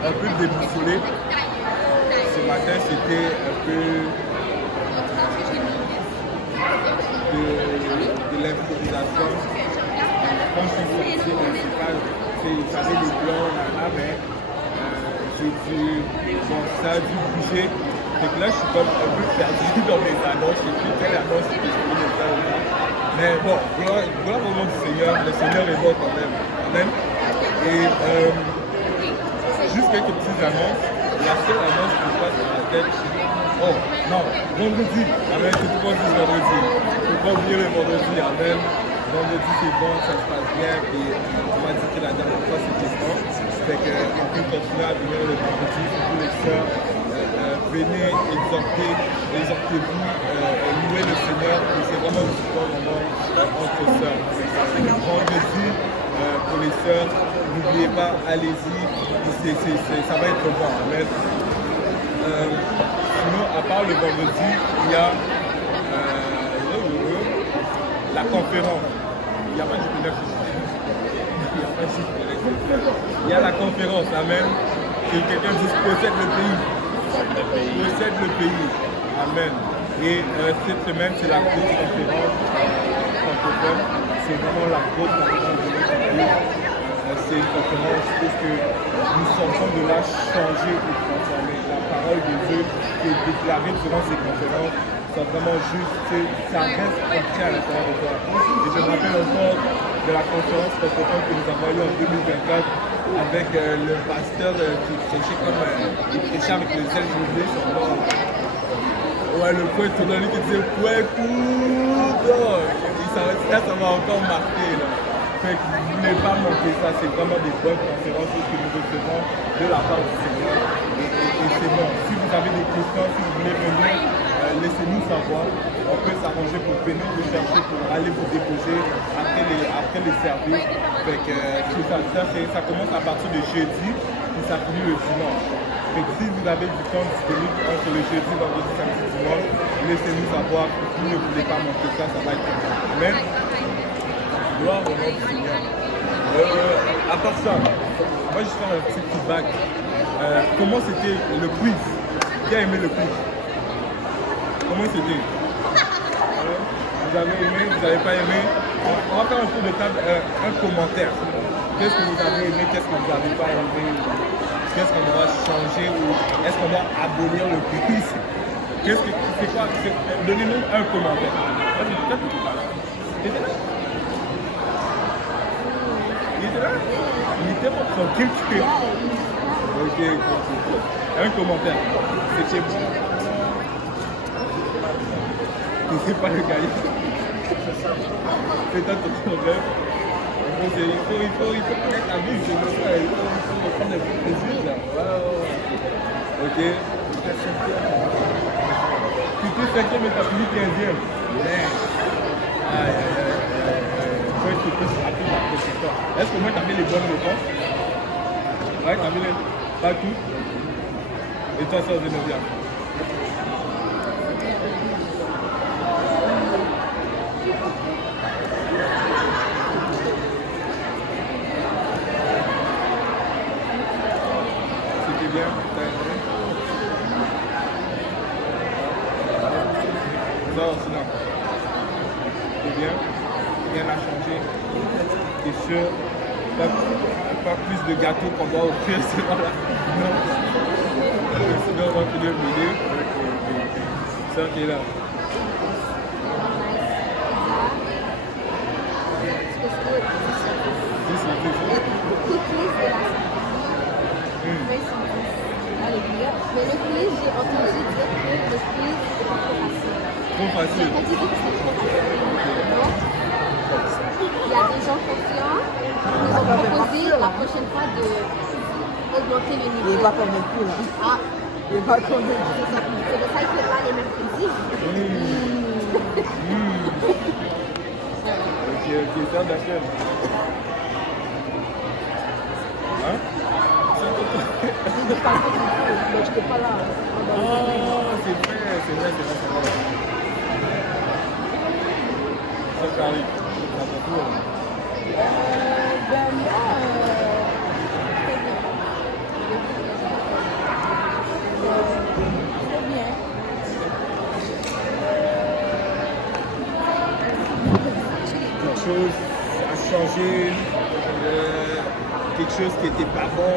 Un peu déboussolé. Ce matin, c'était un peu de l'improvisation. Comme si c'était principal, il fallait le blanc, mais bon, ça a dû bouger. Donc là, je suis comme un peu perdu dans mes annonces. Et puis, quelle annonce que je voulais faire ou pas. Mais bon, gloire au nom du Seigneur, le Seigneur est bon quand même. Amen. Et juste quelques petites annonces. La seule annonce qui me passe dans la tête, oh non, vendredi. Amen, c'est tout le monde dit vendredi. Il ne faut pas oublier le vendredi. Amen. Vendredi c'est bon, ça se passe bien. Et on m'a dit que la dernière fois c'était bon. C'est qu'on peut continuer à venir le vendredi, surtout les sœurs. Venez exhortez-vous, louez le Seigneur. Et c'est vraiment un bon moment entre sœurs. Vendredi, pour les sœurs, n'oubliez pas, allez-y. Ça va être bon. Amen. Sinon, à part le vendredi, il y a la conférence. Il n'y a pas de il y a la conférence. Amen. Que quelqu'un dise possède le pays. Possède le pays. Amen. Et cette semaine, c'est la grosse conférence francophone. C'est vraiment la grosse conférence de notre pays. C'est une conférence parce que nous sommes en train de la changer et transformer. La parole de Dieu qui est déclarée durant ces conférences, c'est vraiment juste, ça reste ancré à l'intérieur de toi. Et je me rappelle encore de la conférence francophone que nous avons eue en 2024 avec le pasteur qui prêchait comme il prêchait avec le zèle, je oublié son nom. Ouais, le point tournant qui disait point court. Ça m'a encore marqué là. Fait que vous ne voulez pas manquer ça, c'est vraiment des bonnes conférences que nous recevons de la part du Seigneur. Et c'est bon. Si vous avez des questions, si vous voulez venir, laissez-nous savoir. On peut s'arranger pour venir vous chercher, pour aller vous déposer après les services. Fait que ça commence à partir de jeudi et ça finit le dimanche. Fait que si vous avez du temps disponible entre le jeudi, vendredi, samedi, dimanche, laissez-nous savoir. Si vous ne voulez pas manquer ça, ça va être bon. Amen. Gloire au nom du Seigneur. À part ça, moi je fais un petit feedback. Comment c'était le quiz? Qui a aimé le quiz? Comment c'était? Vous avez aimé? Vous n'avez pas aimé? On va faire un tour de table, un commentaire. Qu'est-ce que vous avez aimé? Qu'est-ce que vous n'avez pas aimé? Qu'est-ce qu'on doit changer? Ou est-ce qu'on doit abolir le quiz? C'est quoi? Donnez-nous un commentaire. Vas-y, il était là? Il était pas tranquille. Ok, un commentaire. C'était bon. C'est pas le gars. C'est un problème. Il faut connaître la vie. Il faut prendre des plaisirs là. Ok. Tu étais 5e et tu as fini 15e. Faut être plus rapide dans le secteur. Est-ce que moi tu as mis les bonnes réponses? Ouais, tu as mis les... Pas tout. Et toi, ça, vous aimez bien? C'était bien? T'as aimé? Ça, sinon. C'était bien? Rien n'a changé. T'es sûr? Pas plus de gâteaux qu'on doit offrir, c'est pas là. Non. Sinon, on va finir le milieu. C'est ça qui est là. Trop facile. Quand ils disent que c'est trop facile. Donc, il y a des gens confiants qui vont proposer la prochaine fois d'augmenter le niveau. Il n'est pas convaincu là. Ah, Il n'est pas convaincu. c'est pour ça qu'il ne fait pas les mêmes principes. Ok, ça d'accord. Hein? Il n'est pas convaincu. Donc je n'étais pas là. Oh, c'est vrai. Ça arrive. Ça va tout. Ben moi, c'est bien. Quelque chose a changé, quelque chose qui n'était pas bon.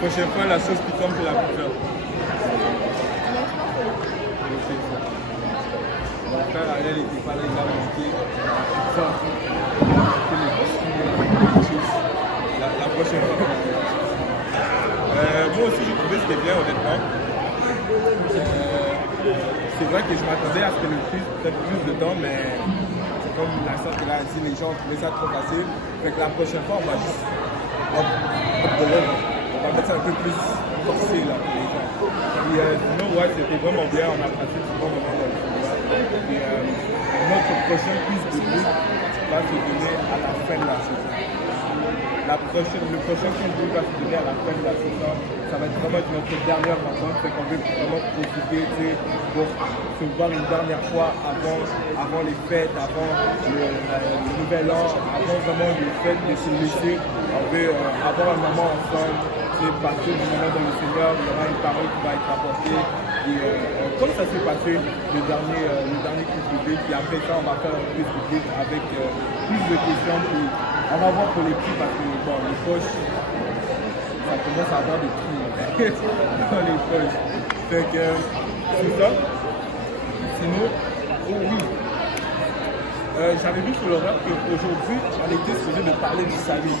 Prochaine fois, la sauce qui tombe, je la préfère. Mon frère Ariel n'était pas là, il a manqué. La prochaine fois. Moi aussi, j'ai trouvé que c'était bien, honnêtement. C'est vrai que je m'attendais à ce que le plus, peut-être plus de temps, mais c'est comme la sorte que là, dit, les gens ont trouvé ça trop facile. Fait que la prochaine fois, on va juste up the level. On va mettre ça un peu plus forcé là pour les gens. Puis sinon, ouais, c'était vraiment bien, on a passé ce bon moment dans le cinéma. Et notre prochaine piste de groupe va se donner à la fin de la saison. Le prochain quiz de groupe va se donner à la fin de la saison. Ça va être vraiment notre dernière rencontre, fait qu'on veut vraiment profiter, tu sais, pour se voir une dernière fois avant les fêtes, avant le nouvel an, avant vraiment les fêtes de se laisser. On veut avoir un moment ensemble, tu sais, passer du moment dans le Seigneur, il y aura une parole qui va être apportée. Et comme ça s'est passé le dernier quiz public, puis après ça on va faire un quiz public avec plus de questions, puis on va voir pour les prix parce que bon, les poches, ça commence à avoir des prix dans les poches. Fait que c'est ça. Sinon, oh oui. J'avais vu sur l'horaire qu'aujourd'hui, on était supposé de parler du salut.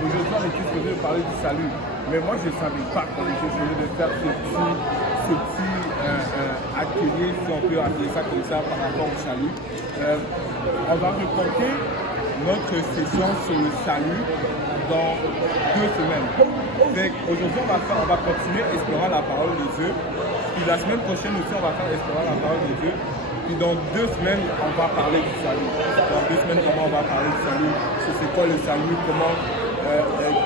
Aujourd'hui, on était supposé de parler du salut. Mais moi, je ne savais pas qu'on était supposé de faire ce petit atelier, si on peut appeler ça comme ça, par rapport au salut. On va reporter notre session sur le salut dans 2 semaines. Aujourd'hui, on va continuer explorant la parole de Dieu. Puis la semaine prochaine aussi, on va faire explorant la parole de Dieu. Puis dans 2 semaines, on va parler du salut. Dans 2 semaines, comment on va parler du salut? C'est quoi le salut? Comment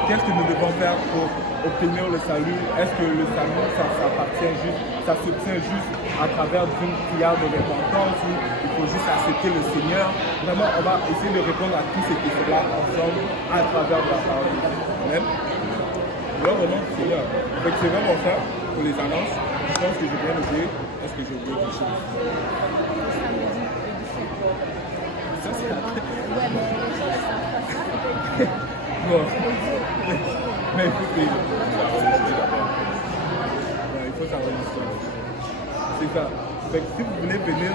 qu'est-ce que nous devons faire pour obtenir le salut? Est-ce que le salut, ça s'obtient juste à travers d'une prière de repentance ou il faut juste accepter le Seigneur? Vraiment, on va essayer de répondre à tous ces questions-là ensemble à travers la parole de Dieu. Amen. Alors, au nom du Seigneur. Donc, c'est vraiment ça pour les annonces. Je pense que j'ai bien oublié. Est-ce que j'ai oublié quelque chose? Ça, c'est la bon. Mais écoutez, il faut savoir l'histoire. C'est ça. Fait que si vous voulez venir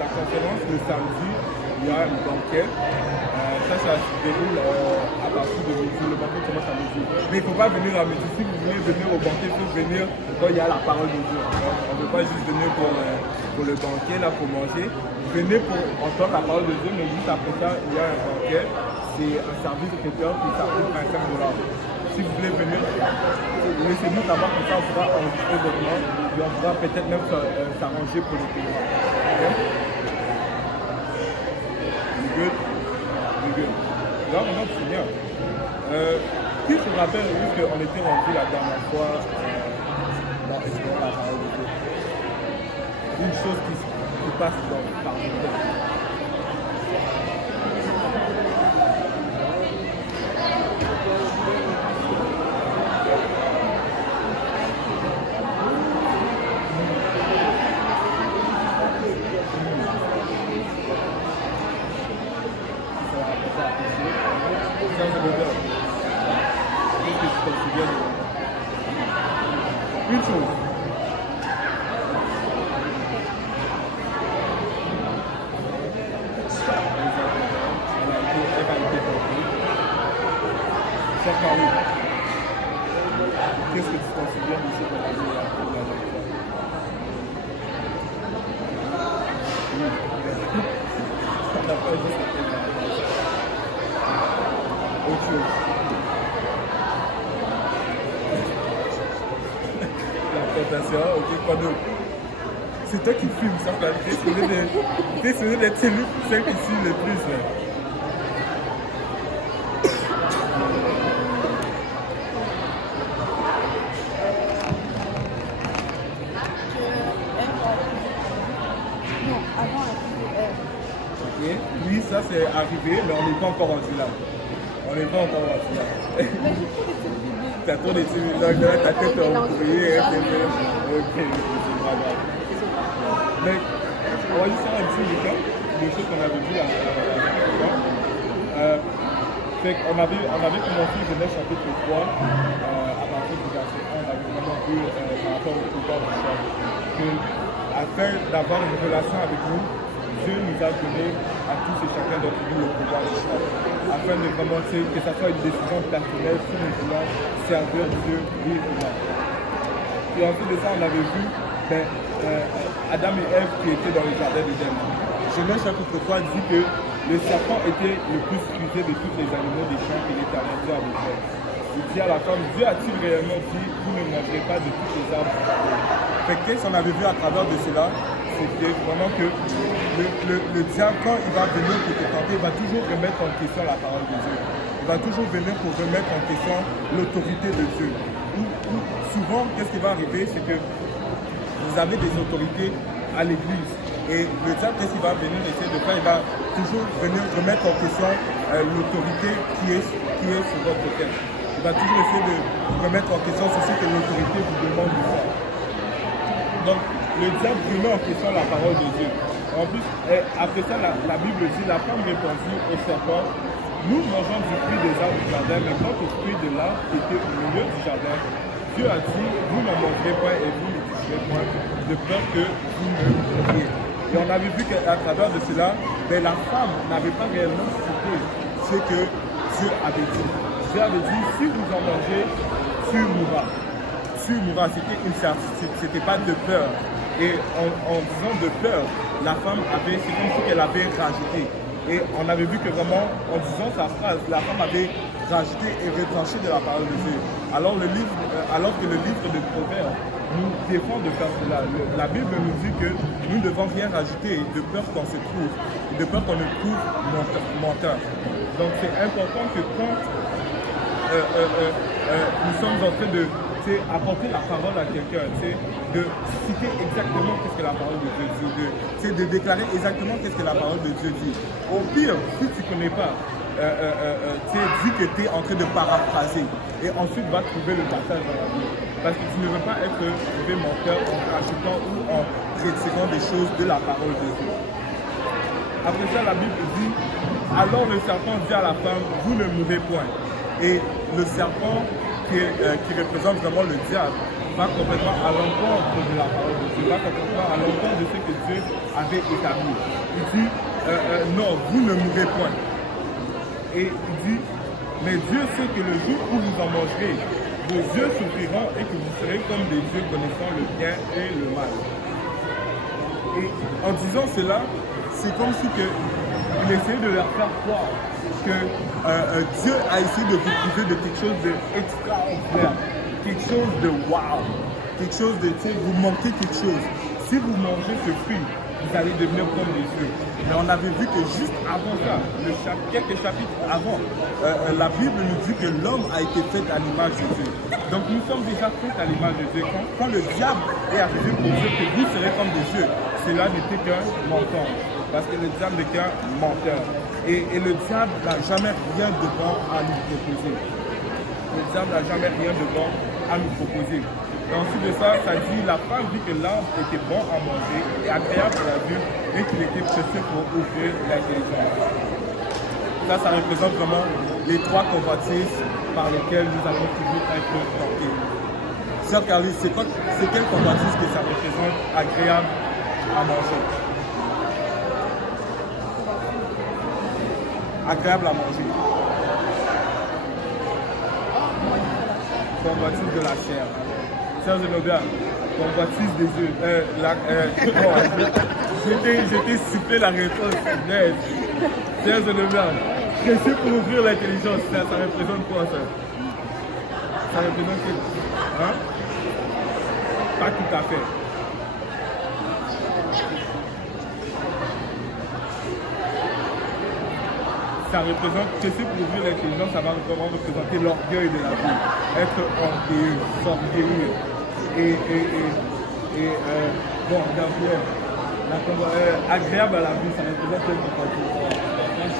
la conférence le samedi, il y a un banquet. Ça se déroule à partir de midi. Le banquet commence à midi. Mais il ne faut pas venir à midi. Si vous voulez venir au banquet, il faut venir quand il y a la parole de Dieu. On ne veut pas juste venir pour le banquet, là, pour manger. Venez pour entendre la parole de Dieu, mais juste après ça, il y a un banquet. C'est un service chrétien qui coûte 25 $. Si vous voulez venir, laissez-nous savoir comme ça, on pourra enregistrer votre nom et on pourra peut-être même s'arranger pour le paiement. Okay? Good. Là, on a fini. Qui se rappelle où on était rendu la dernière fois dans Explorer la parole de Dieu? Une chose qui passe par le temps. Une chose. Les quoi d'autre? C'est toi qui fumes, ça fait. T'es celui d'être celle qui fume le plus. Là. Non, avant la fille Ok. Oui, ça c'est arrivé, mais on n'est pas encore rendu là. On n'est pas encore rendu là. mais j'ai trop des petites bébés. T'as trop des petits donc là, ta tête est embrouillée. Ok, c'est pas grave. Mais on va juste faire un petit recap des choses qu'on avait vues fait qu'on avait commencé Genèse chapitre 3 à partir du verset 1, on avait vraiment vu par rapport au pouvoir du chef. Que afin d'avoir une relation avec nous, Dieu nous a donné à tous et chacun d'entre nous le pouvoir du chef. Afin de vraiment, que ça soit une décision personnelle si nous voulons servir Dieu, oui ou non. Et ensuite de ça, on avait vu Adam et Ève qui étaient dans le jardin d'Éden. Genèse chapitre 3 dit que le serpent était le plus rusé de tous les animaux des champs que l'Éternel Dieu avait fait. Il dit à la femme, Dieu a-t-il réellement dit, vous ne mangerez pas de tous les arbres? Fait que qu'est-ce qu'on avait vu à travers de cela? C'était vraiment que le diable, quand il va venir pour te tenter, il va toujours remettre en question la parole de Dieu. Il va toujours venir pour remettre en question l'autorité de Dieu. Ou souvent, qu'est-ce qui va arriver? C'est que vous avez des autorités à l'église. Et le diable, qu'est-ce qu'il va venir essayer de faire? Il va toujours venir remettre en question l'autorité qui est sur votre tête. Il va toujours essayer de remettre en question ce que l'autorité vous demande de faire. Donc, le diable remet en question la parole de Dieu. En plus, après ça, la Bible dit, la femme répondit au serpent, nous mangeons du fruit des arbres du jardin, mais quant au fruit de l'arbre qui était au milieu du jardin, Dieu a dit, vous n'en mangerez point et vous ne toucherez point, de peur que vous ne mouriez. Et on avait vu qu'à travers de cela, la femme n'avait pas réellement cité ce que Dieu avait dit. Dieu avait dit, si vous en mangez, tu mourras. Tu mourras, c'était une certitude, c'était pas de peur. Et en disant de peur, la femme avait, c'est comme si elle avait rajouté. Et on avait vu que vraiment, en disant sa phrase, la femme avait rajouté et retranché de la parole de Dieu. Alors que le livre de Proverbes nous défend de faire cela. La Bible nous dit que nous ne devons rien rajouter de peur qu'on se trouve, de peur qu'on ne trouve menteur. Donc c'est important que quand nous sommes en train de apporter la parole à quelqu'un, de citer exactement qu'est-ce que la parole de Dieu dit, de déclarer exactement qu'est-ce que la parole de Dieu dit. Au pire, si tu ne connais pas, dis que tu es en train de paraphraser et ensuite va trouver le passage dans la Bible. Parce que tu ne veux pas être trouvé menteur en rajoutant ou en retirant des choses de la parole de Dieu. Après ça, la Bible dit, alors le serpent dit à la femme, vous ne mourrez point. Et le serpent qui représente vraiment le diable va complètement à l'encontre de la parole de Dieu, va complètement à l'encontre de ce que Dieu avait établi. Il dit, non, vous ne mourrez point. Et il dit, mais Dieu sait que le jour où vous en mangerez, vos yeux s'ouvriront et que vous serez comme des yeux connaissant le bien et le mal. Et en disant cela, c'est comme si il essayait de leur faire croire que Dieu a essayé de vous priver de quelque chose d'extraordinaire, quelque chose de wow, quelque chose de, vous manquez quelque chose. Si vous mangez ce fruit, vous allez devenir comme des yeux. Mais on avait vu que juste avant ça, quelques chapitres avant, la Bible nous dit que l'homme a été fait à l'image de Dieu. Donc nous sommes déjà faits à l'image de Dieu. Quand le diable est arrivé pour dire que vous serez comme des yeux, cela n'était qu'un mensonge. Parce que le diable n'est qu'un menteur. Et le diable n'a jamais rien de bon à nous proposer. Le diable n'a jamais rien de bon à nous proposer. Et ensuite de ça, ça dit, la femme dit que l'arbre était bon à manger et agréable pour la vue et qu'il était précieux pour ouvrir l'intelligence. Ça représente vraiment les trois convoitises par lesquelles nous allons toujours être tentés. Sœur Carly, c'est quelle convoitise que ça représente agréable à manger? Agréable à manger. Convoitise de la chair. Sœur Zenobia, convoitise des yeux. J'étais sifflé la réponse. Sœur Zenobia, précieux pour ouvrir l'intelligence, ça représente quoi ça? Ça représente quoi? Hein? Pas tout à fait. ça représente, que c'est pour ouvrir l'intelligence, ça va vraiment représenter l'orgueil de la vie. Être orgueilleux, s'orgueillir. Bon, Gabriel, agréable à la vie, ça représente quelle compagnie? Moi, je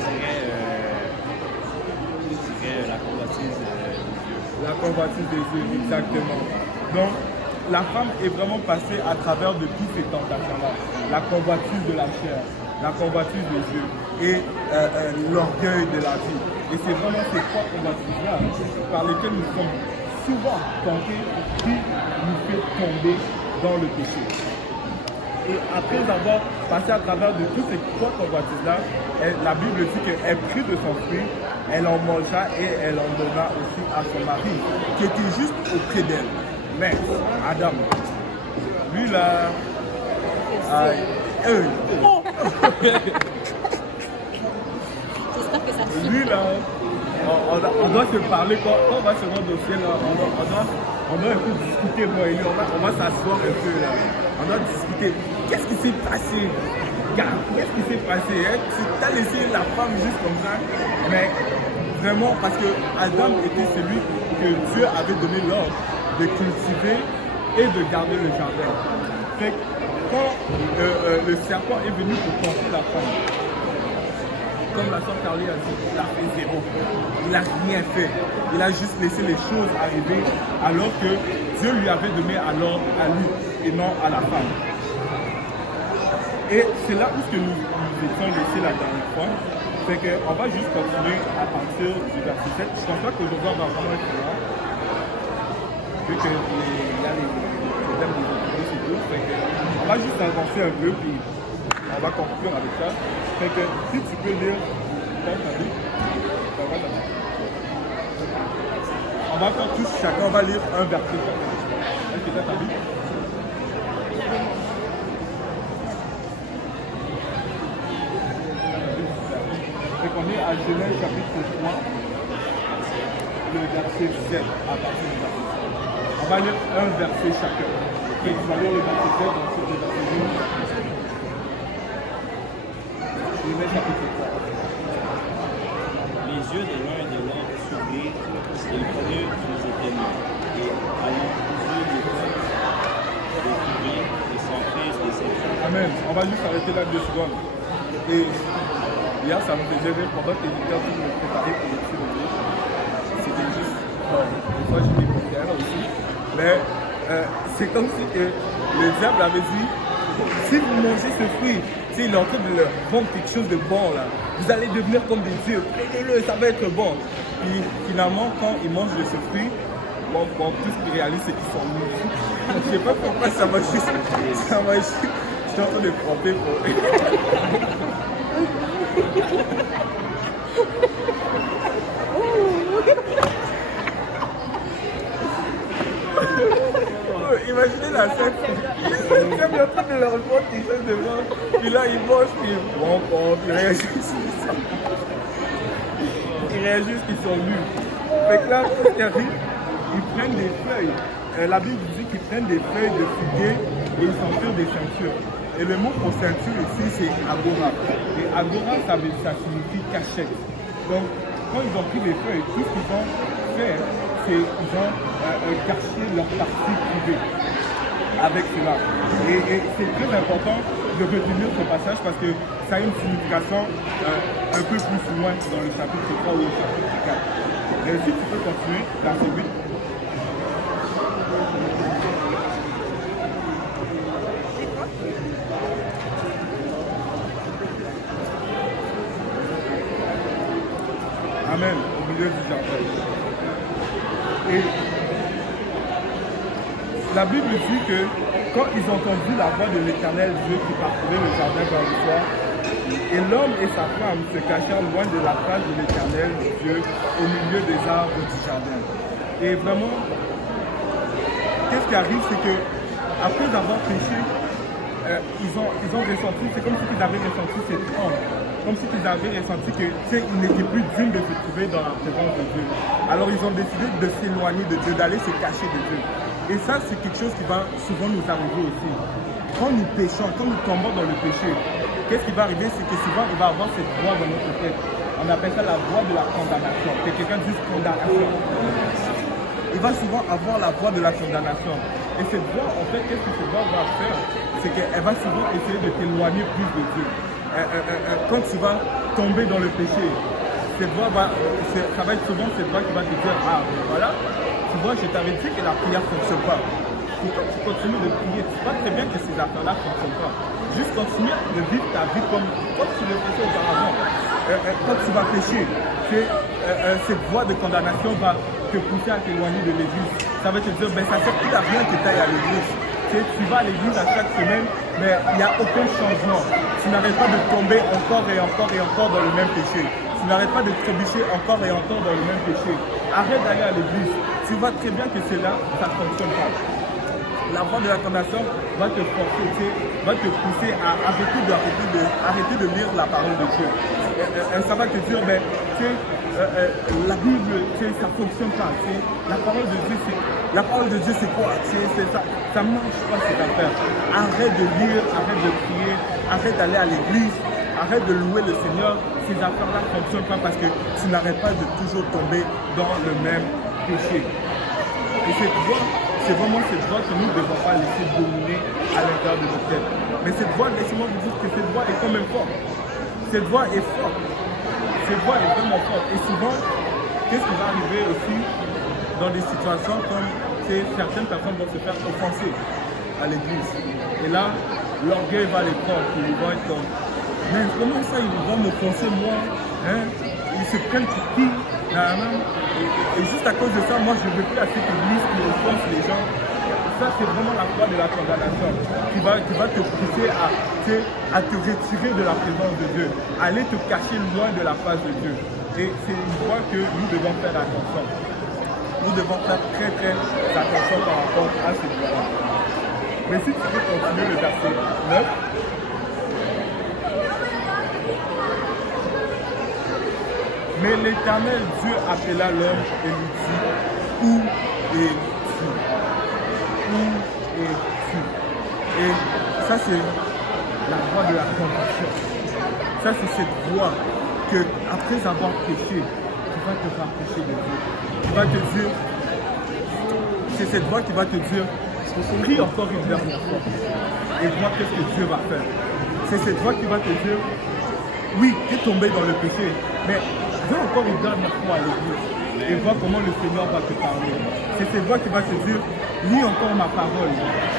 dirais la convoitise des yeux. La convoitise des yeux, exactement. Donc, la femme est vraiment passée à travers de toutes ces tentations-là. La convoitise de la chair, la convoitise des yeux et l'orgueil de la vie. Et c'est vraiment ces trois convoitises-là par lesquelles nous sommes souvent tentés qui nous fait tomber dans le péché. Et après avoir passé à travers de toutes ces trois convoitises-là, la Bible dit qu'elle prit de son fruit, elle en mangea et elle en donna aussi à son mari, qui était juste auprès d'elle. Mais Adam, lui là, J'espère que ça suit. lui là, on doit se parler quand on va se rendre au ciel, là, on doit un peu discuter, moi et lui, on va s'asseoir un peu là, on doit discuter. Qu'est-ce qui s'est passé? Qu'est-ce qui s'est passé? Hein? Tu as laissé la femme juste comme ça, mais vraiment parce que Adam était celui que Dieu avait donné l'ordre de cultiver et de garder le jardin. Fait que quand le serpent est venu pour tenter la femme, comme la sœur Carly a dit, il a fait zéro. Il n'a rien fait. Il a juste laissé les choses arriver alors que Dieu lui avait donné l'ordre à lui et non à la femme. Et c'est là où nous étions laissés la dernière fois. C'est qu'on va juste continuer à partir du verset 7. Je pense pas qu'aujourd'hui on va vraiment être là. Vu qu'il y a les problèmes des autobus et tout. On va juste avancer un peu puis on va conclure avec ça. Fait que si tu peux lire on va faire tous, chacun on va lire un verset. Est-ce que tu as vu? Fait qu'on est à Genèse chapitre 3, le verset 7 à partir du verset 7. On va lire un verset chacun. Et tu vas lire le verset 7, ensuite le verset 8. Genèse chapitre 3. Les yeux de l'un et de l'autre s'ouvrirent et ils connurent qu'ils étaient nus. Et allant cousir les têtes, les couvrirent et s'enfuirent des ceintures. Amen. On va juste arrêter là 2 secondes. Et hier, ça me faisait rire pendant que j'étais en train de me préparer pour le film. C'était juste. Des fois, j'étais pour terre aussi. Mais c'est comme si le diable avait dit si vous mangez ce fruit, il est en train de leur vendre quelque chose de bon là. Vous allez devenir comme des dieux. Prenez-le, ça va être bon. Puis finalement, quand ils mangent de ce fruit, bon, tout ce qu'ils réalisent, c'est qu'ils sont nus. Je sais pas pourquoi ça m'a juste. Je suis en train de tromper pour. Imaginez la scène. Ils sont en train de leur vendre quelque chose de bon. Puis là, ils mangent, puis ils réagissent. Ils réagissent qu'ils sont nus. Fait que là, ce qui arrive, ils prennent des feuilles. La Bible dit qu'ils prennent des feuilles de figuier et ils s'entourent des ceintures. Et le mot pour ceinture ici, c'est agora. Et agora, ça signifie cachette. Donc, quand ils ont pris les feuilles, tout ce qu'ils ont fait, c'est qu'ils ont caché leur partie privée avec cela. Et c'est très important de retenir ce passage parce que ça a une signification un peu plus loin dans le chapitre 3 ou le chapitre 4. Et si tu peux continuer, verset 8. Amen, au milieu du jardin. Et la Bible dit que quand ils ont entendu la voix de l'Éternel Dieu qui parcourait le jardin vers le soir, et l'homme et sa femme se cachèrent loin de la face de l'Éternel Dieu au milieu des arbres du jardin. Et vraiment, qu'est-ce qui arrive, c'est que après avoir péché, ils ont ressenti, c'est comme si ils avaient ressenti cette honte. Comme si ils avaient ressenti qu'ils n'étaient plus dignes de se trouver dans la présence de Dieu. Alors ils ont décidé de s'éloigner de Dieu, d'aller se cacher de Dieu. Et ça, c'est quelque chose qui va souvent nous arriver aussi. Quand nous péchons, quand nous tombons dans le péché, qu'est-ce qui va arriver? C'est que souvent, il va y avoir cette voix dans notre tête on appelle ça la voie de la condamnation. Que quelqu'un dise condamnation. Il va souvent avoir la voie de la condamnation. Et cette voie, en fait, qu'est-ce que cette voie va faire? C'est qu'elle va souvent essayer de t'éloigner plus de Dieu. Quand tu vas tomber dans le péché, cette voie ça va être souvent cette voie qui va te dire, ah, voilà, tu vois, je t'avais dit que la prière ne fonctionne pas. Pourquoi tu continues de prier? Tu vois très bien que ces affaires-là ne fonctionnent pas. Juste continue de vivre ta vie comme tu le faisais auparavant. Quand tu vas pécher, cette voie de condamnation va te pousser à t'éloigner de l'église. Ça va te dire, ben, ça ne sert plus à rien que tu ailles à l'église. Tu vas à l'église à chaque semaine, mais il n'y a aucun changement. Tu n'arrêtes pas de tomber encore et encore et encore dans le même péché. Tu n'arrêtes pas de trébucher encore et encore dans le même péché. Arrête d'aller à l'église. Tu vois très bien que c'est là, ça ne fonctionne pas. La voie de la condamnation va te forcer, va te pousser à arrêter de lire la parole de Dieu. Ça va te dire, ben, la Bible, ça ne fonctionne pas. La parole de Dieu, c'est quoi? Ça ne marche pas cette affaire. Arrête de lire, arrête de prier, arrête d'aller à l'église, arrête de louer le Seigneur. Ces affaires-là ne fonctionnent pas parce que tu n'arrêtes pas de toujours tomber dans le même péché. Et cette voie, c'est vraiment cette voie que nous ne devons pas laisser dominer à l'intérieur de nos têtes. Mais cette voie, laissez-moi vous dire que cette voie est quand même forte. Cette voie est forte. Cette voie est vraiment forte. Et souvent, qu'est-ce qui va arriver aussi dans des situations comme certaines personnes vont se faire offenser à l'église. Et là, l'orgueil va les prendre. Ils vont être comme, mais comment ça, ils vont m'offenser moi, hein? Ils se prennent pour qui? Et juste à cause de ça, moi je ne veux plus à cette église qui offense les gens. Ça, c'est vraiment la voie de la condamnation qui va te pousser à te retirer de la présence de Dieu, à aller te cacher loin de la face de Dieu. Et c'est une voie que nous devons faire attention. Nous devons faire très très attention par rapport à cette voie. Mais si tu veux continuer le verset 9, mais l'Éternel Dieu appela l'homme et lui dit, où es-tu? Où es-tu? Et ça c'est la voie de la conviction. Ça c'est cette voie que après avoir péché, tu vas te rapprocher de Dieu. Tu vas te dire, c'est cette voie qui va te dire, prie encore une dernière fois et vois qu'est-ce que Dieu va faire. C'est cette voie qui va te dire, oui, tu es tombé dans le péché, mais viens encore une dernière fois à l'église et vois comment le Seigneur va te parler. C'est cette voix qui va te dire, lis encore ma parole,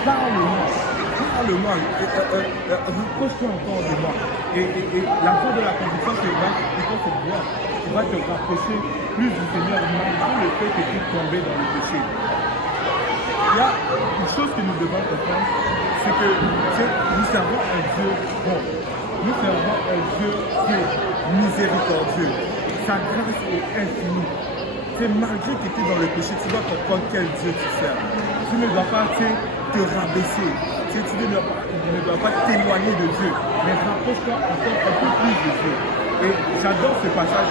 parle-moi, reproche-toi encore de moi. Et la voix de la conviction, c'est cette voix qui va te rapprocher plus du Seigneur, malgré le fait que tu es tombé dans le péché. Il y a une chose que nous devons comprendre, c'est que nous servons un Dieu bon. Nous servons un Dieu qui est miséricordieux. Sa grâce est infinie. Malgré que tu es dans le péché, tu dois comprendre quel Dieu tu sers. Tu ne dois pas te rabaisser. Tu ne dois pas t'éloigner de Dieu. Mais rapproche-toi encore un peu plus de Dieu. Et j'adore ce passage.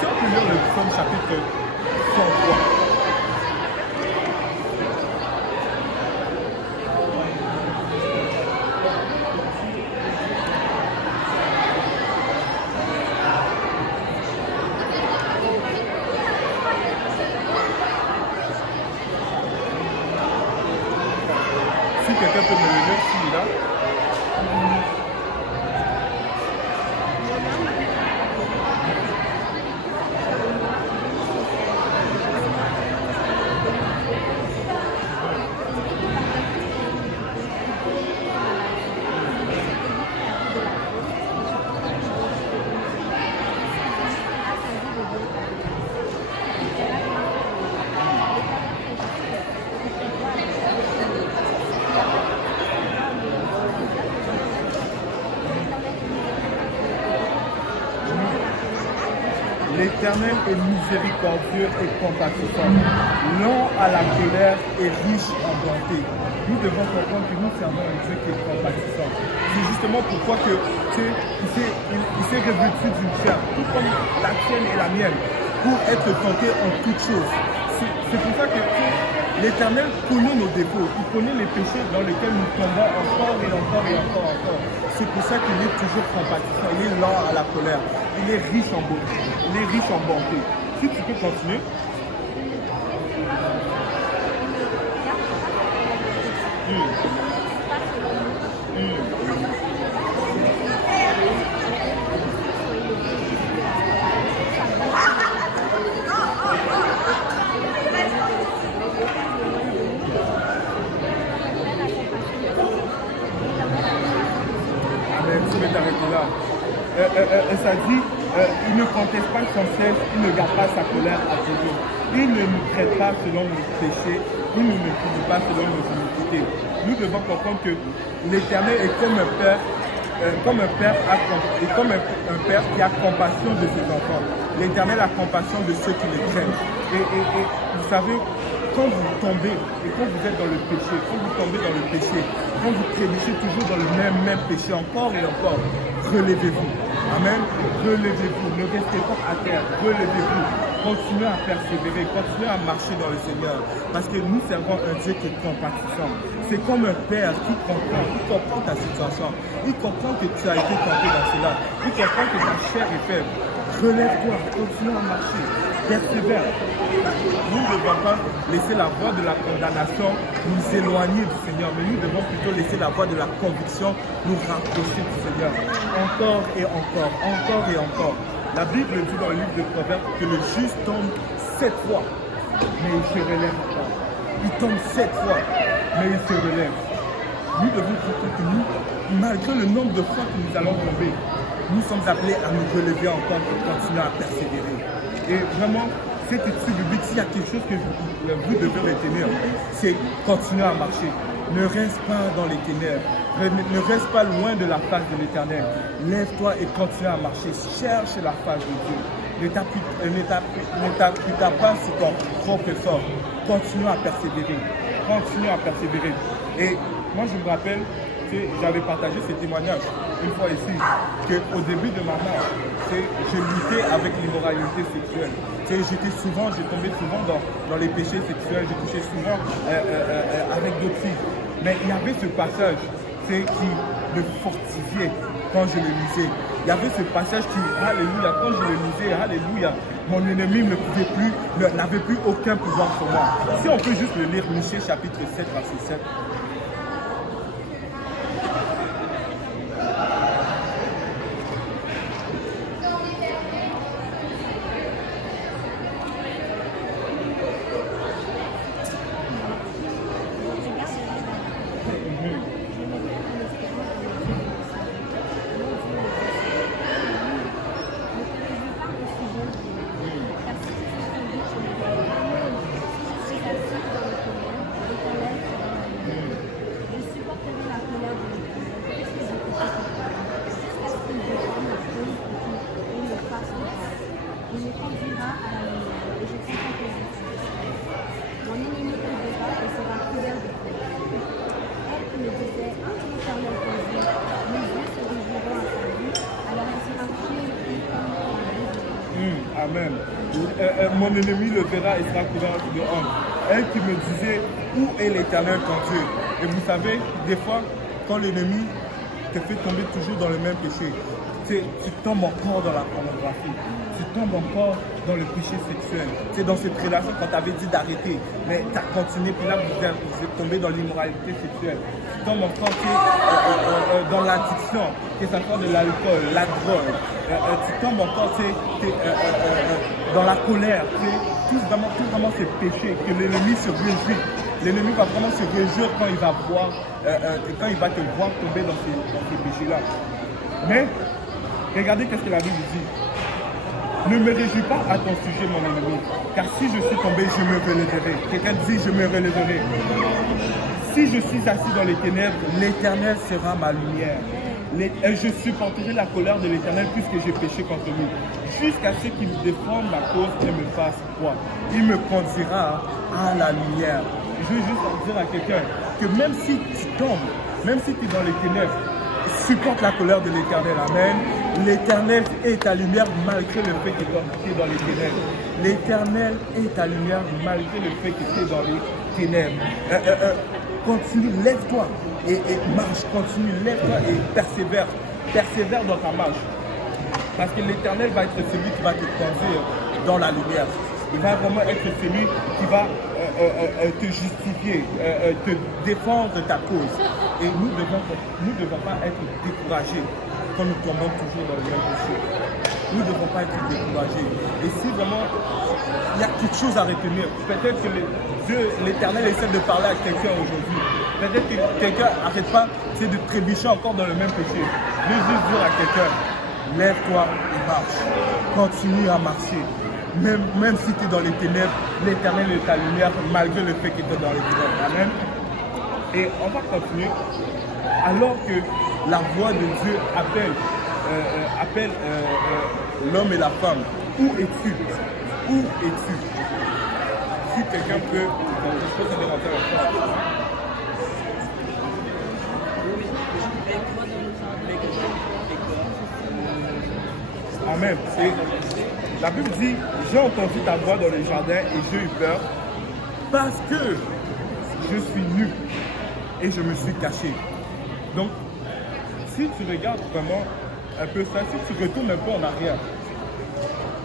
Si on peut lire le psaume chapitre 103. Quelqu'un peut me le dire s'il est là? L'Éternel est miséricordieux et compassissant, lent à la colère et riche en bonté. Nous devons comprendre que nous servons un Dieu qui est compassissant. C'est justement pourquoi il s'est revêtu d'une chair, tout comme la tienne et la mienne, pour être tenté en toutes choses. C'est pour ça que l'Éternel connaît nos défauts, il connaît les péchés dans lesquels nous tombons encore et encore et encore. C'est pour ça qu'il est toujours compatissant, il est lent à la colère, il est riche en bonté, il est riche en bonté. Si tu peux continuer. Tu veux t'arrêter là. Ça dit, il ne conteste pas sans cesse, il ne garde pas sa colère à toujours. Il ne nous traite pas selon nos péchés, il ne nous punit pas selon nos iniquités. Nous devons comprendre que l'Éternel est comme un père, et comme un père qui a compassion de ses enfants. L'Éternel a compassion de ceux qui le craignent. Et vous savez, quand vous tombez et quand vous êtes dans le péché, quand vous tombez dans le péché, quand vous trébuchez toujours dans le même péché encore et encore, relevez-vous. Amen. Relevez-vous. Ne restez pas à terre. Relevez-vous. Continuez à persévérer. Continuez à marcher dans le Seigneur. Parce que nous servons un Dieu qui est compatissant. C'est comme un père qui comprend ta situation. Il comprend que tu as été tenté dans cela. Il comprend que ta chair est faible. Relève-toi. Continue à marcher. Persévère. Nous ne devons pas laisser la voie de la condamnation nous éloigner du Seigneur, mais nous devons plutôt laisser la voie de la conviction nous rapprocher du Seigneur. Encore et encore, encore et encore. La Bible dit dans le livre de Proverbes que le juste tombe 7 fois, mais il se relève encore. Il tombe 7 fois, mais il se relève. Nous devons comprendre que nous, malgré le nombre de fois que nous allons tomber, nous sommes appelés à nous relever encore et continuer à persévérer. Et vraiment, cette étude biblique, s'il y a quelque chose que vous devez retenir, c'est continuer à marcher. Ne reste pas dans les ténèbres. Ne reste pas loin de la face de l'Éternel. Lève-toi et continue à marcher. Cherche la face de Dieu. Ne t'appuie pas sur ton propre effort. Continue à persévérer. Continue à persévérer. Et moi, je me rappelle que j'avais partagé ce témoignage une fois ici, qu'au début de ma marche, je luttais avec l'immoralité sexuelle. J'ai tombé souvent dans les péchés sexuels, je touchais souvent avec d'autres filles. Mais il y avait ce passage qui me fortifiait quand je le lisais. Il y avait ce passage qui, alléluia, quand je le lisais, alléluia, mon ennemi n'avait plus aucun pouvoir sur moi. Si on peut juste le lire, Michée chapitre 7, verset 7. Amen. Mon ennemi le verra et sera couvert de honte. Elle qui me disait, où est l'Éternel ton Dieu? Et vous savez, des fois, quand l'ennemi te fait tomber toujours dans le même péché, tu tombes encore dans la pornographie, tu tombes encore dans le péché sexuel. C'est dans cette relation qu'on t'avait dit d'arrêter, mais tu as continué, puis là vous êtes tombé dans l'immoralité sexuelle. Tu tombes encore dans l'addiction, que ça soit de l'alcool, la drogue. Tu tombes encore dans la colère. Tout vraiment ces péchés que l'ennemi se réjouit. L'ennemi va vraiment se réjouir quand il va voir, quand il va te voir tomber dans ces péchés-là. Mais regardez qu'est-ce que la Bible dit. Ne me réjouis pas à ton sujet, mon ennemi, car si je suis tombé, je me relèverai. Quelqu'un dit, je me relèverai. Si je suis assis dans les ténèbres, l'Éternel sera ma lumière. Je supporterai la colère de l'Éternel puisque j'ai péché contre lui. Jusqu'à ce qu'il défende ma cause et me fasse quoi? Il me conduira à la lumière. Je veux juste dire à quelqu'un que même si tu tombes, même si tu es dans les ténèbres, supporte la colère de l'Éternel. Amen. L'Éternel est ta lumière malgré le fait que tu es dans les ténèbres. L'Éternel est ta lumière malgré le fait que tu es dans les ténèbres. continue, lève-toi et marche, continue, lève-toi et persévère. Persévère dans ta marche. Parce que l'Éternel va être celui qui va te conduire dans la lumière. Il va vraiment être celui qui va te justifier, te défendre ta cause. Et nous ne devons pas être découragés quand nous tombons toujours dans le même péché. Nous ne devons pas être découragés. Et si vraiment il y a quelque chose à retenir, peut-être que l'Éternel essaie de parler à quelqu'un aujourd'hui. Peut-être que quelqu'un n'arrête pas de trébucher encore dans le même péché. Je veux juste dire à quelqu'un, lève-toi et marche. Continue à marcher. Même si tu es dans les ténèbres, l'Éternel est ta lumière, malgré le fait que tu es dans les ténèbres. Amen. Et on va continuer. Alors que la voix de Dieu appelle l'homme et la femme. Où es-tu? Où es-tu? Si quelqu'un peut... Je peux te démontrer encore. Amen. Et la Bible dit, j'ai entendu ta voix dans le jardin et j'ai eu peur parce que je suis nu et je me suis caché. Donc, si tu regardes vraiment un peu ça, si tu retournes un peu en arrière,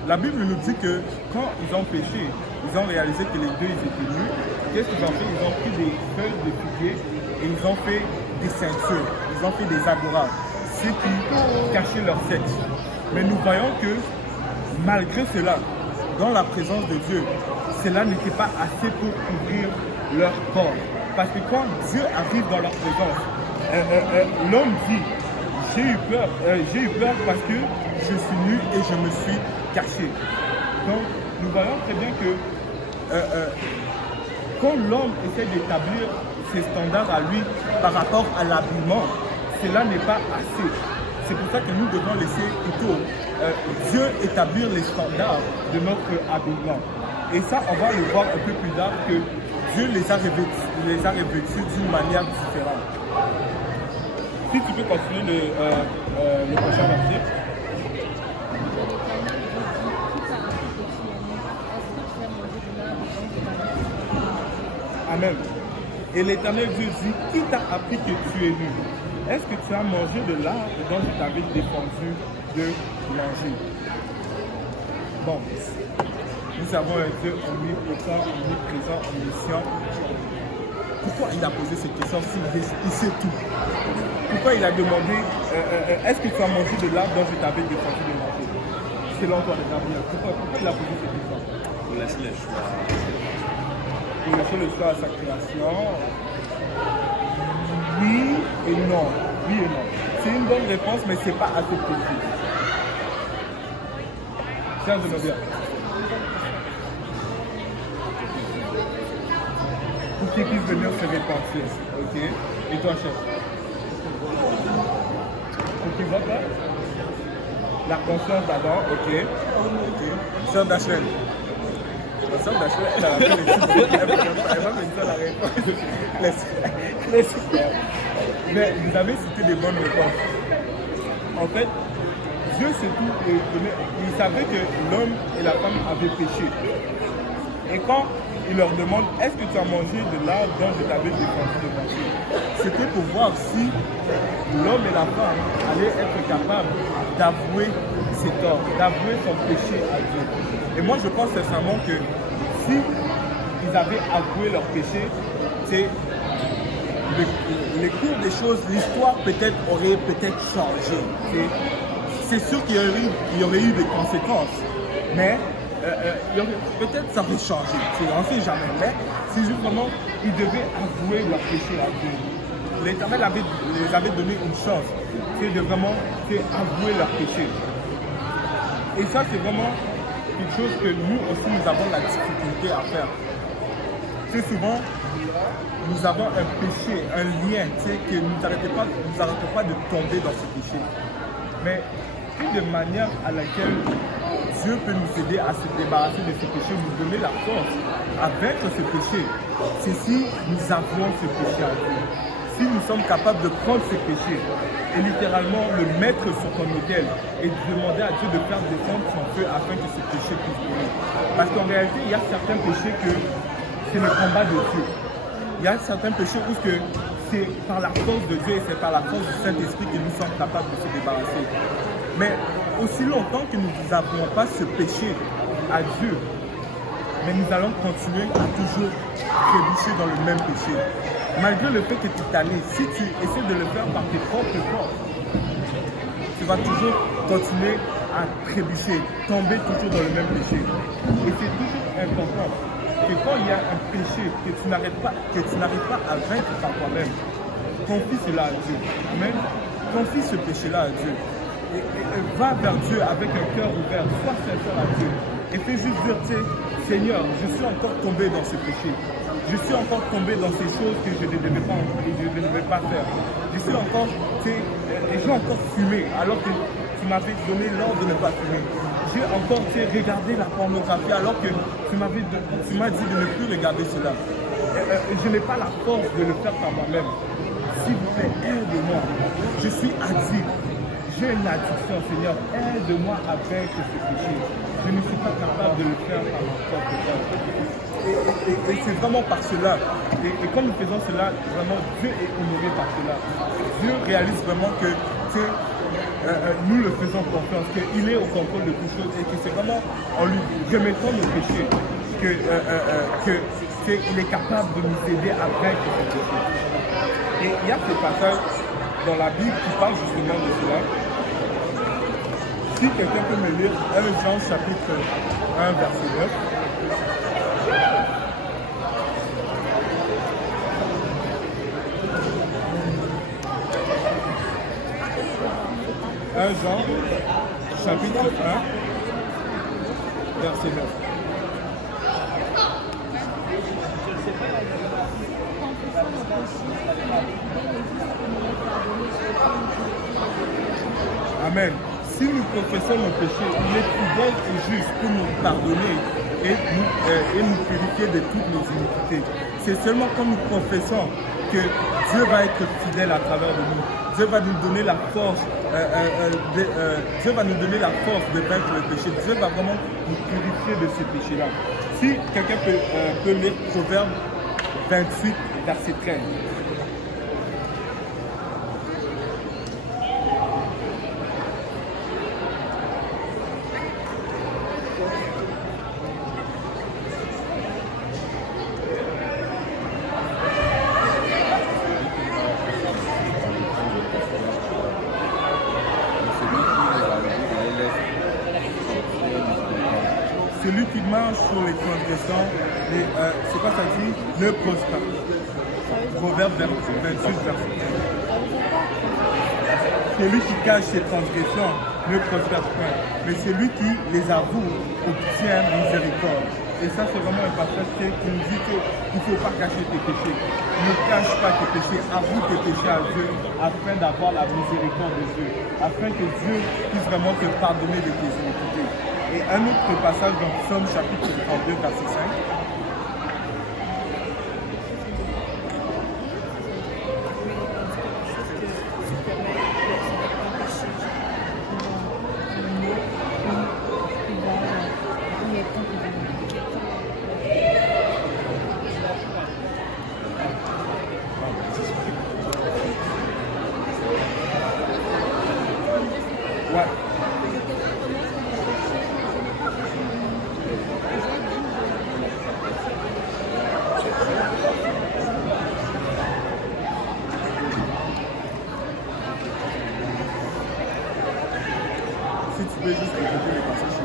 la Bible nous dit que quand ils ont péché, ils ont réalisé que les deux ils étaient nus. Qu'est-ce qu'ils ont fait? Ils ont pris des feuilles de figuier et ils ont fait des ceintures, ils ont fait des agoras, ce qui cachait leur sexe. Mais nous voyons que malgré cela, dans la présence de Dieu, cela n'était pas assez pour couvrir leur corps. Parce que quand Dieu arrive dans leur présence, l'homme dit, j'ai eu peur parce que je suis nu et je me suis caché. Donc nous voyons très bien que quand l'homme essaie d'établir ses standards à lui par rapport à l'habillement, cela n'est pas assez. C'est pour ça que nous devons laisser plutôt Dieu établir les standards de notre habillement. Et ça, on va le voir un peu plus tard que Dieu les a revêtus d'une manière différente. Si tu peux continuer le prochain verset. Amen. Et l'Éternel Dieu dit, qui t'a appris que tu es nu? Est-ce que tu as mangé de l'arbre dont je t'avais défendu de manger? Bon, nous avons un Dieu omnipotent, omniprésent, omniscient. Pourquoi il a posé cette question s'il sait tout? Pourquoi il a demandé, est-ce que tu as mangé de l'arbre dont je t'avais défendu de manger? Selon toi, les amis, pourquoi il a posé cette question? Pour laisser le choix. Pour laisser le choix à sa création. Oui et non. Oui et non. C'est une bonne réponse, mais ce n'est pas assez précis. Tiens, je me bien. Pour qu'ils puissent venir se repentir. Ok. Et toi, chef? Pour qu'ils votent là? La conscience d'Adam, ok. Ok. Sœur Dachel. La sœur Dachel, elle a fait les choses. Elle va me dire la réponse. Laisse faire. Mais vous avez cité des bonnes réponses. En fait, Dieu sait tout et il savait que l'homme et la femme avaient péché. Et quand il leur demande, est-ce que tu as mangé de l'arbre dont je t'avais défendu de manger? C'était pour voir si l'homme et la femme allaient être capables d'avouer ses torts, d'avouer son péché à Dieu. Et moi je pense sincèrement que si ils avaient avoué leur péché, c'est le cours des choses, l'histoire peut-être aurait changé. C'est sûr qu'il y aurait eu des conséquences, mais peut-être ça aurait changé. On ne sait jamais, mais c'est juste vraiment, ils devaient avouer leur péché à Dieu. L'Éternel les avait donné une chance, c'est de vraiment avouer leur péché. Et ça, c'est vraiment quelque chose que nous aussi, nous avons la difficulté à faire. Très souvent, nous avons un péché, un lien, que nous n'arrêtons pas de tomber dans ce péché. Mais une des manières à laquelle Dieu peut nous aider à se débarrasser de ce péché, nous donner la force à vaincre ce péché, c'est si nous avons ce péché à Dieu. Si nous sommes capables de prendre ce péché et littéralement le mettre sur ton autel et de demander à Dieu de faire descendre son feu afin que ce péché puisse brûler. Parce qu'en réalité, il y a certains péchés que c'est le combat de Dieu. il y a certains péchés où c'est par la force de Dieu et c'est par la force du Saint-Esprit que nous sommes capables de se débarrasser. Mais aussi longtemps que nous n'avons pas ce péché à Dieu, mais nous allons continuer à toujours trébucher dans le même péché. Malgré le fait que tu t'allies, si tu essaies de le faire par tes propres forces, tu vas toujours continuer à trébucher, tomber toujours dans le même péché. Et c'est toujours important que quand il y a un péché que tu n'arrives pas à vaincre par toi-même, confie cela à Dieu. Amen. Confie ce péché-là à Dieu. Et va vers Dieu avec un cœur ouvert. Sois sincère à Dieu. Et fais juste dire, Seigneur, je suis encore tombé dans ce péché. Je suis encore tombé dans ces choses que je ne devais pas faire. Je suis encore, et j'ai encore fumé alors que tu m'avais donné l'ordre de ne pas fumer. J'ai encore regardé la pornographie alors que tu m'as dit de ne plus regarder cela. Je n'ai pas la force de le faire par moi-même. S'il vous plaît, aide-moi. Je suis addict. J'ai une addiction, Seigneur. Aide-moi à vaincre ce péché. Je ne suis pas capable de le faire par mon propre corps. Et c'est vraiment par cela. Et quand nous faisons cela, vraiment, Dieu est honoré par cela. Dieu réalise vraiment que nous le faisons confiance, qu'il est au contrôle de toutes choses et que c'est vraiment en lui remettant nos péchés qu'il est capable de nous aider à vaincre ce péché. Et il y a ces passages dans la Bible qui parlent justement de cela. Si quelqu'un peut me lire 1 Jean chapitre 1 verset 9. Jean, chapitre 1, verset 9. Amen. Si nous confessons nos péchés, il est fidèle et juste pour nous pardonner et nous purifier de toutes nos iniquités. C'est seulement quand nous confessons que Dieu va être fidèle à travers de nous. Dieu va nous donner la force. Dieu va nous donner la force de vaincre le péché. Dieu va vraiment nous purifier de ces péchés-là. Si quelqu'un peut lire Proverbe 28, verset 13. Celui qui marche sur les transgressions, c'est quoi ça dit? Ne prospère. Proverbe 28, verset 13. Celui qui cache ses transgressions ne prospère point, mais celui qui les avoue obtient miséricorde. Et ça, c'est vraiment un passage qui nous dit qu'il ne faut pas cacher tes péchés. Ne cache pas tes péchés, avoue tes péchés à Dieu afin d'avoir la miséricorde de Dieu, afin que Dieu puisse vraiment te pardonner de tes iniquités. Et un autre passage dans Psaume chapitre 32, verset 5. Ouais. Si tu peux juste répéter les passages.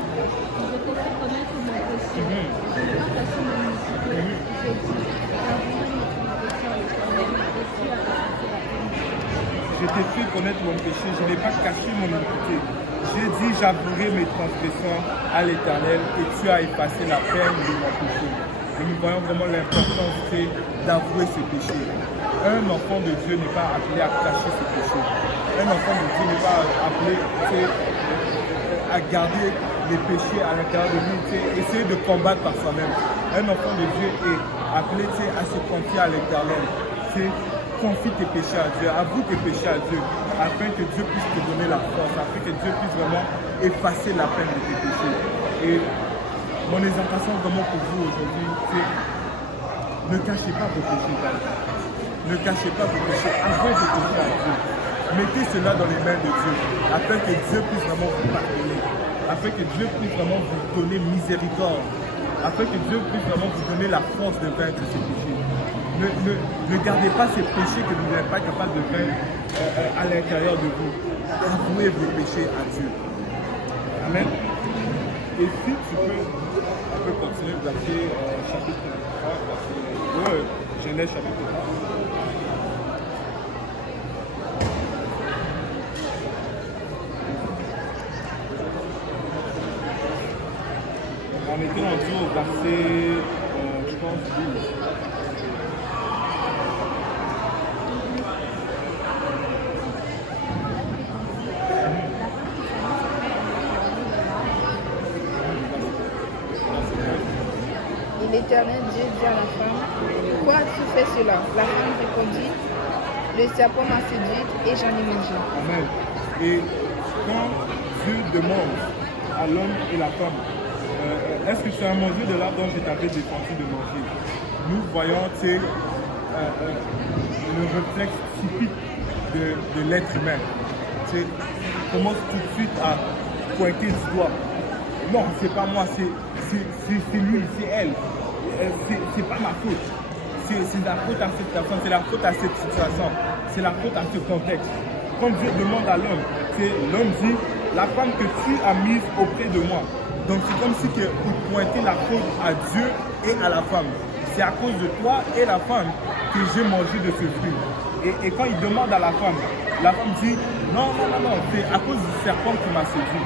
Je t'ai fait connaître mon péché, je n'ai pas caché mon iniquité. J'ai dit, j'avouerai mes transgressions à l'Éternel et tu as effacé la peine de mon péché. Et nous voyons vraiment l'importance d'avouer ses péchés. Un enfant de Dieu n'est pas appelé à cacher ses péchés. Un enfant de Dieu n'est pas appelé à garder les péchés à l'intérieur de lui, essayer de combattre par soi-même. Un enfant de Dieu est appelé à se confier à l'Éternel. Confie tes péchés à Dieu, avoue tes péchés à Dieu, afin que Dieu puisse te donner la force, afin que Dieu puisse vraiment effacer la peine de tes péchés. Et mon exhortation vraiment pour vous aujourd'hui, c'est Ne cachez pas vos péchés. Ne cachez pas vos péchés. Avouez vos péchés à Dieu. Mettez cela dans les mains de Dieu, afin que Dieu puisse vraiment vous pardonner, afin que Dieu puisse vraiment vous donner miséricorde, afin que Dieu puisse vraiment vous donner la force de vaincre ces péchés. Ne gardez pas ces péchés que vous n'êtes pas capable de vaincre à l'intérieur de vous. Avouez vos péchés à Dieu. Amen. Et si tu peux, on peut continuer verset chapitre 3, Genèse chapitre 3. On était rendu au verset, je pense, 12. Et l'Éternel Dieu dit à la femme, pourquoi as-tu fait cela? La femme répondit, le serpent m'a séduite et j'en ai mangé. Amen. Et quand Dieu demande à l'homme et la femme, est-ce que tu as mangé de l'arbre dont je t'avais défendu de manger? Nous voyons le réflexe typique de l'être humain. Tu commence tout de suite à pointer du doigt. Non, c'est pas moi, c'est lui, c'est elle. C'est pas ma faute. C'est la faute à cette personne, c'est la faute à cette situation, c'est la faute à ce contexte. Quand Dieu demande à l'homme, l'homme dit, la femme que tu as mise auprès de moi. Donc c'est comme si il pointait la faute à Dieu et à la femme. C'est à cause de toi et la femme que j'ai mangé de ce fruit. Et quand il demande à la femme dit, non, c'est à cause du serpent qui m'a séduit.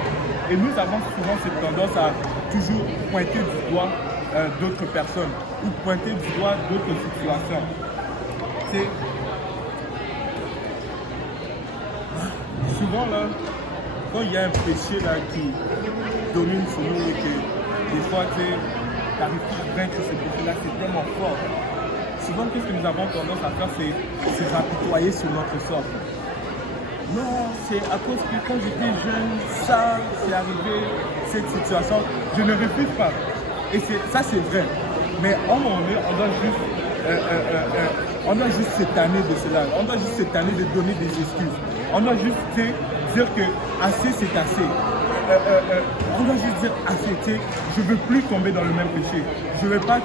Et nous avons souvent cette tendance à toujours pointer du doigt d'autres personnes ou pointer du doigt d'autres situations. Souvent, là, quand il y a un péché là, qui domine sur nous et que des fois, tu n'arrives pas à vaincre ce péché-là, c'est tellement fort. Souvent, qu'est-ce que nous avons tendance à faire, c'est s'apitoyer sur notre sort. Non, c'est à cause que quand j'étais jeune, ça, c'est arrivé, cette situation. Je ne refuse pas. Et ça, c'est vrai. Mais à un moment donné, on doit juste s'étonner de cela. On doit juste s'étonner de donner des excuses. On doit juste dire que assez, c'est assez. On doit juste dire assez. Je ne veux plus tomber dans le même péché. Je ne veux pas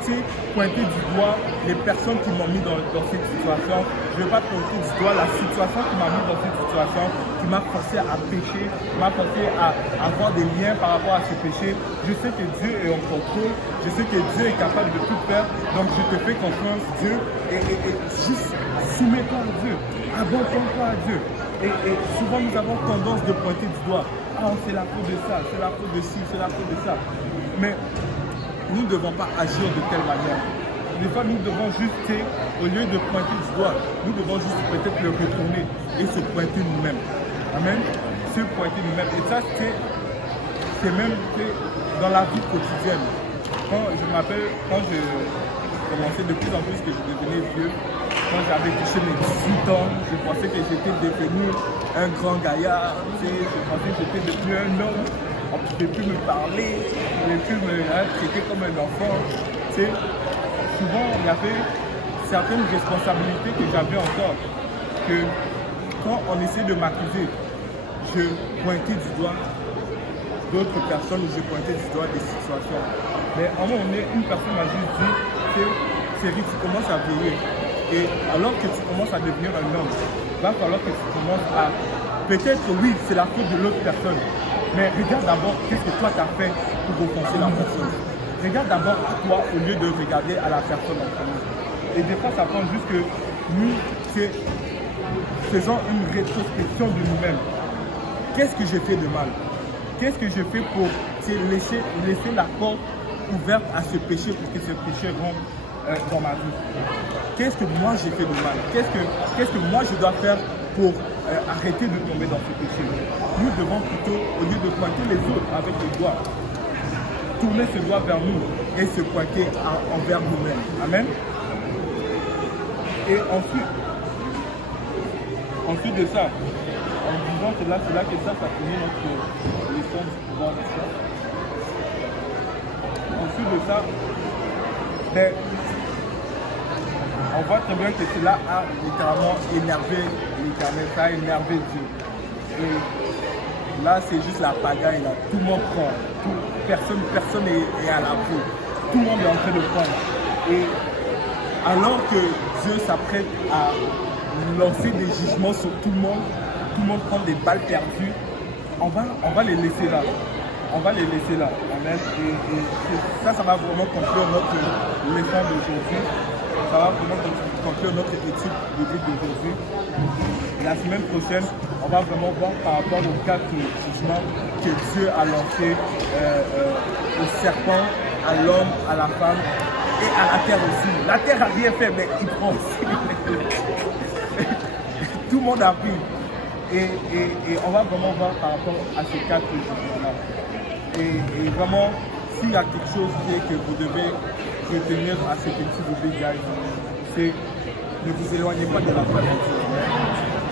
pointer du doigt les personnes qui m'ont mis dans cette situation. Je ne veux pas pointer du doigt la situation qui m'a mis dans cette situation, qui m'a forcé à pécher, qui m'a forcé à avoir des liens par rapport à ce péché. Je sais que Dieu est en contrôle. Je sais que Dieu est capable de tout faire. Donc je te fais confiance, Dieu. Et juste soumets-toi à Dieu. Abandonne-toi à Dieu. Et souvent nous avons tendance de pointer du doigt. Ah, c'est la faute de ça, c'est la faute de ci, c'est la faute de ça. Mais nous ne devons pas agir de telle manière. Des fois, nous devons juste, au lieu de pointer du doigt, nous devons juste peut-être le retourner et se pointer nous-mêmes. Amen. Se pointer nous-mêmes. Et ça, c'est même dans la vie quotidienne. Je me rappelle, quand je commençais de plus en plus que je devenais vieux, quand j'avais touché mes 18 ans, je pensais que j'étais devenu un grand gaillard. Je pensais que j'étais devenu un homme. On ne pouvait plus me parler, on ne pouvait plus me traiter comme un enfant. Souvent, il y avait certaines responsabilités que j'avais encore. Que quand on essaie de m'accuser, je pointais du doigt d'autres personnes ou je pointais du doigt des situations. Mais à un moment donné, une personne m'a juste dit que Cyril, tu commences à vieillir. Et alors que tu commences à devenir un homme, il va falloir que tu commences à... Peut-être, oui, c'est la faute de l'autre personne. Mais regarde d'abord qu'est-ce que toi tu as fait pour offenser la personne. Regarde d'abord à toi au lieu de regarder à la personne en premier. Et des fois, ça prend juste que nous faisons une rétrospection de nous-mêmes. Qu'est-ce que j'ai fait de mal? Qu'est-ce que j'ai fait pour laisser la porte ouverte à ce péché pour que ce péché rentre dans ma vie? Qu'est-ce que moi j'ai fait de mal? Qu'est-ce que moi je dois faire pour arrêter de tomber dans ce péché? Nous devons plutôt, au lieu de pointer les autres avec les doigts, tourner ce doigt vers nous et se pointer envers nous-mêmes. Amen. Et ensuite de ça, en disant cela, c'est là que ça finit notre leçon du pouvoir de ça. Ensuite de ça, on voit très bien que cela a littéralement énervé l'Éternel, ça a énervé Dieu. Et là, c'est juste la pagaille, là. Tout le monde prend. Personne est à la peau. Tout le monde est en train de prendre. Et alors que Dieu s'apprête à lancer des jugements sur tout le monde prend des balles perdues, on va les laisser là. On va les laisser là. Amen. Et ça va vraiment conclure notre leçon d'aujourd'hui. Ça va vraiment conclure notre étude biblique d'aujourd'hui. La semaine prochaine, on va vraiment voir par rapport aux 4 jugements que Dieu a lancés au serpent, à l'homme, à la femme et à la terre aussi. La terre n'a rien fait, mais il prend aussi. Tout le monde a pris. Et on va vraiment voir par rapport à ces 4 jugements-là. Et vraiment, s'il y a quelque chose que vous devez retenir à cette étude biblique, c'est ne vous éloignez pas de la foi de Dieu.